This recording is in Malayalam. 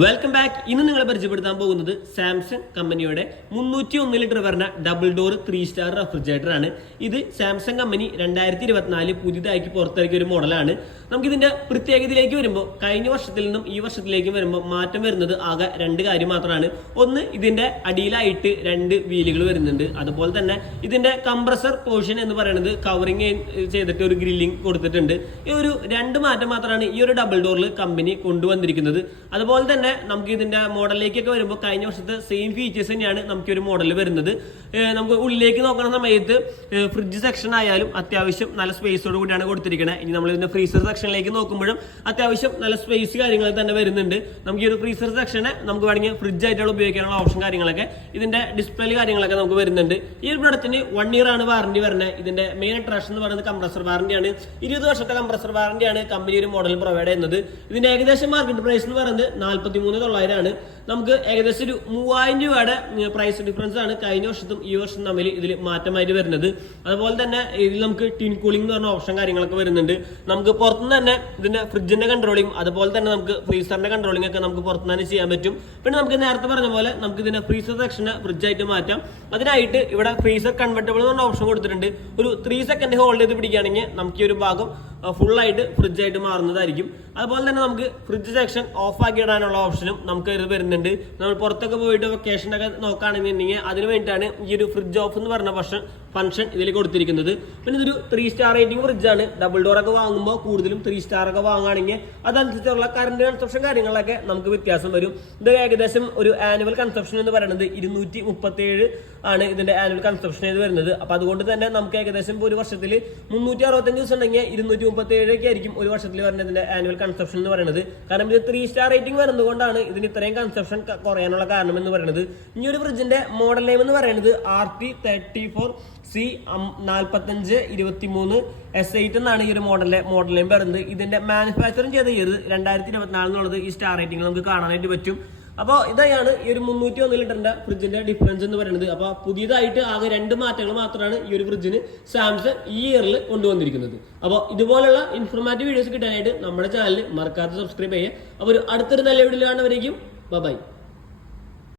Welcome back. ഇന്ന് നിങ്ങളെ പരിചയപ്പെടുത്താൻ പോകുന്നത് സാംസങ് കമ്പനിയുടെ 301 ലിറ്റർ വരുന്ന ഡബിൾ ഡോർ 3 സ്റ്റാർ റെഫ്രിജറേറ്റർ ആണ്. ഇത് സാംസങ് കമ്പനി 2024 പുതിയതാക്കി പുറത്തിറക്കിയ ഒരു മോഡലാണ്. നമുക്ക് ഇതിന്റെ പ്രത്യേകതയിലേക്ക് വരുമ്പോൾ കഴിഞ്ഞ വർഷത്തിൽ നിന്നും ഈ വർഷത്തിലേക്ക് വരുമ്പോൾ മാറ്റം വരുന്നത് ആകെ രണ്ട് കാര്യം മാത്രമാണ്. ഒന്ന്, ഇതിന്റെ അടിയിലായിട്ട് രണ്ട് വീലുകൾ വരുന്നുണ്ട്. അതുപോലെ തന്നെ ഇതിന്റെ കംപ്രസർ പോർഷൻ എന്ന് പറയുന്നത് കവറിങ് ചെയ്തിട്ട് ഒരു ഗ്രില്ലിംഗ് കൊടുത്തിട്ടുണ്ട്. ഈ ഒരു രണ്ട് മാറ്റം മാത്രമാണ് ഈ ഒരു ഡബിൾ ഡോറിൽ കമ്പനി കൊണ്ടുവന്നിരിക്കുന്നത്. അതുപോലെ തന്നെ നമുക്ക് ഇതിന്റെ മോഡലിലേക്കൊക്കെ വരുമ്പോൾ കഴിഞ്ഞ വർഷത്തെ സെയിം ഫീച്ചേഴ്സ് തന്നെയാണ് നമുക്ക് ഒരു മോഡൽ വരുന്നത്. നമുക്ക് ഉള്ളിലേക്ക് നോക്കുന്ന സമയത്ത് ഫ്രിഡ്ജ് സെക്ഷൻ ആയാലും അത്യാവശ്യം നല്ല സ്പേസോട് കൂടിയാണ് കൊടുത്തിരിക്കുന്നത്. ഇനി നമ്മൾ ഇതിന്റെ ഫ്രീസർ സെക്ഷനിലേക്ക് നോക്കുമ്പോഴും അത്യാവശ്യം നല്ല സ്പേസ് കാര്യങ്ങൾ തന്നെ വരുന്നുണ്ട്. നമുക്ക് ഈ ഒരു ഫ്രീസർ സെക്ഷനെ നമുക്ക് വേണമെങ്കിൽ ഫ്രിഡ്ജ് ആയിട്ടുള്ള ഉപയോഗിക്കാനുള്ള ഓപ്ഷൻ കാര്യങ്ങളൊക്കെ ഇതിന്റെ ഡിസ്പ്ലേ കാര്യങ്ങളൊക്കെ നമുക്ക് വരുന്നുണ്ട്. ഈ ഒരു പ്രൊഡക്റ്റിന് 1 ഇയർ ആണ് വാറന്റി വരുന്നത്. ഇതിന്റെ മെയിൻ അട്രാക്ഷൻ എന്ന് പറയുന്നത് കംപ്രസർ വാറന്റിയാണ്. 20 വർഷത്തെ കംപ്രസർ വാറന്റിയാണ് കമ്പനി ഒരു മോഡൽ പ്രൊവൈഡ് ചെയ്യുന്നത്. ഇതിന്റെ ഏകദേശം മാർക്കറ്റ് പ്രൈസ് എന്ന് പറയുന്നത് 43,900 ആണ്. നമുക്ക് ഏകദേശം ഒരു 3000 രൂപയുടെ പ്രൈസ് ഡിഫറൻസ് ആണ് കഴിഞ്ഞ വർഷത്തും ഈ വർഷം തമ്മിൽ ഇതിൽ മാറ്റമായിട്ട് വരുന്നത്. അതുപോലെ തന്നെ ഇതിൽ നമുക്ക് ടിൻ കൂളിംഗ് എന്ന് പറഞ്ഞ ഓപ്ഷൻ കാര്യങ്ങളൊക്കെ വരുന്നുണ്ട്. നമുക്ക് പുറത്തുനിന്ന് തന്നെ ഇതിന്റെ ഫ്രിഡ്ജിന്റെ കൺട്രോളിംഗ് അതുപോലെ തന്നെ നമുക്ക് ഫ്രീസറിന്റെ കൺട്രോളിംഗ് ഒക്കെ നമുക്ക് പുറത്തുനിന്ന് തന്നെ ചെയ്യാൻ പറ്റും. പിന്നെ നമുക്ക് നേരത്തെ പറഞ്ഞ പോലെ നമുക്ക് ഇതിന്റെ ഫ്രീസർ സെക്ഷനെ ഫ്രിഡ്ജായിട്ട് മാറ്റാം. അതിനായിട്ട് ഇവിടെ ഫ്രീസർ കൺവെർട്ടബിൾ എന്ന് പറഞ്ഞ ഓപ്ഷൻ കൊടുത്തിട്ടുണ്ട്. ഒരു 3 സെക്കൻഡ് ഹോൾഡ് ചെയ്ത് പിടിക്കുകയാണെങ്കിൽ നമുക്ക് ഈ ഒരു ഭാഗം ഫുള്ളായിട്ട് ഫ്രിഡ്ജായിട്ട് മാറുന്നതായിരിക്കും. അതുപോലെ തന്നെ നമുക്ക് ഫ്രിഡ്ജ് സെക്ഷൻ ഓഫ് ആക്കി ഇടാനുള്ള ഓപ്ഷനും നമുക്ക് ഇത് വരുന്നുണ്ട്. നമ്മൾ പുറത്തൊക്കെ പോയിട്ട് വെക്കേഷനൊക്കെ നോക്കുകയാണെന്നുണ്ടെങ്കിൽ അതിന് വേണ്ടിയിട്ടാണ് ഈ ഒരു ഫ്രിഡ്ജ് ഓഫ് എന്ന് പറഞ്ഞ ഫംഗ്ഷൻ ഇതിൽ കൊടുത്തിരിക്കുന്നത്. പിന്നെ ഇതൊരു 3 സ്റ്റാർ റേറ്റിംഗ് ഫ്രിഡ്ജാണ്. ഡബിൾ ഡോർ ഒക്കെ വാങ്ങുമ്പോൾ കൂടുതലും 3 സ്റ്റാർ ഒക്കെ വാങ്ങുകയാണെങ്കിൽ അതനുസരിച്ചുള്ള കറണ്ട് കൺസപ്ഷൻ കാര്യങ്ങളൊക്കെ നമുക്ക് വ്യത്യാസം വരും. ഇത് ഏകദേശം ഒരു ആനുവൽ കൺസപ്ഷൻ എന്ന് പറയുന്നത് 237 ആണ് ഇതിന്റെ ആനുവൽ കൺസപ്ഷൻ ഇത് വരുന്നത്. അപ്പൊ അതുകൊണ്ട് തന്നെ നമുക്ക് ഏകദേശം ഒരു വർഷത്തിൽ 365 ദിവസം ഉണ്ടെങ്കിൽ 237 ആയിരിക്കും ഒരു വർഷത്തിൽ വരുന്നതിന്റെ ആനുവൽ കൺസപ്ഷൻ എന്ന് പറയുന്നത്. കാരണം ഇത് 3 സ്റ്റാർ റേറ്റിംഗ് വരുന്നത് കൊണ്ടാണ് ഇതിന് ഇത്രയും കൺസപ്ഷൻ കുറയാനുള്ള കാരണം എന്ന് പറയുന്നത്. ഇനി ഒരു ഫ്രിഡ്ജിന്റെ മോഡൽ നെയിം എന്ന് പറയുന്നത് RT34C4523 S8 എന്നാണ് ഈ ഒരു മോഡൽ നെയിം വരുന്നത്. ഇതിന്റെ മാനുഫാക്ചറിങ് ചെയ്ത ഇയർ 2024 എന്നുള്ളത് ഈ സ്റ്റാർ റേറ്റിംഗ് നമുക്ക് കാണാനായിട്ട് പറ്റും. അപ്പോൾ ഇതാണ് ഈ ഒരു 301 ലിറ്ററിന്റെ ഫ്രിഡ്ജിന്റെ ഡിഫറൻസ് എന്ന് പറയുന്നത്. അപ്പോൾ പുതിയതായിട്ട് ആകെ 2 മാറ്റങ്ങൾ മാത്രമാണ് ഈ ഒരു ഫ്രിഡ്ജിന് സാംസങ് ഈ ഇയറിൽ കൊണ്ടുവന്നിരിക്കുന്നത്. അപ്പോൾ ഇതുപോലുള്ള ഇൻഫോർമാറ്റീവ് വീഡിയോസ് കിട്ടാനായിട്ട് നമ്മുടെ ചാനൽ മറക്കാതെ സബ്സ്ക്രൈബ് ചെയ്യുക. അപ്പോൾ ഒരു അടുത്തൊരു നല്ല വീഡിയോ കാണുന്നവരേക്കും ബൈ.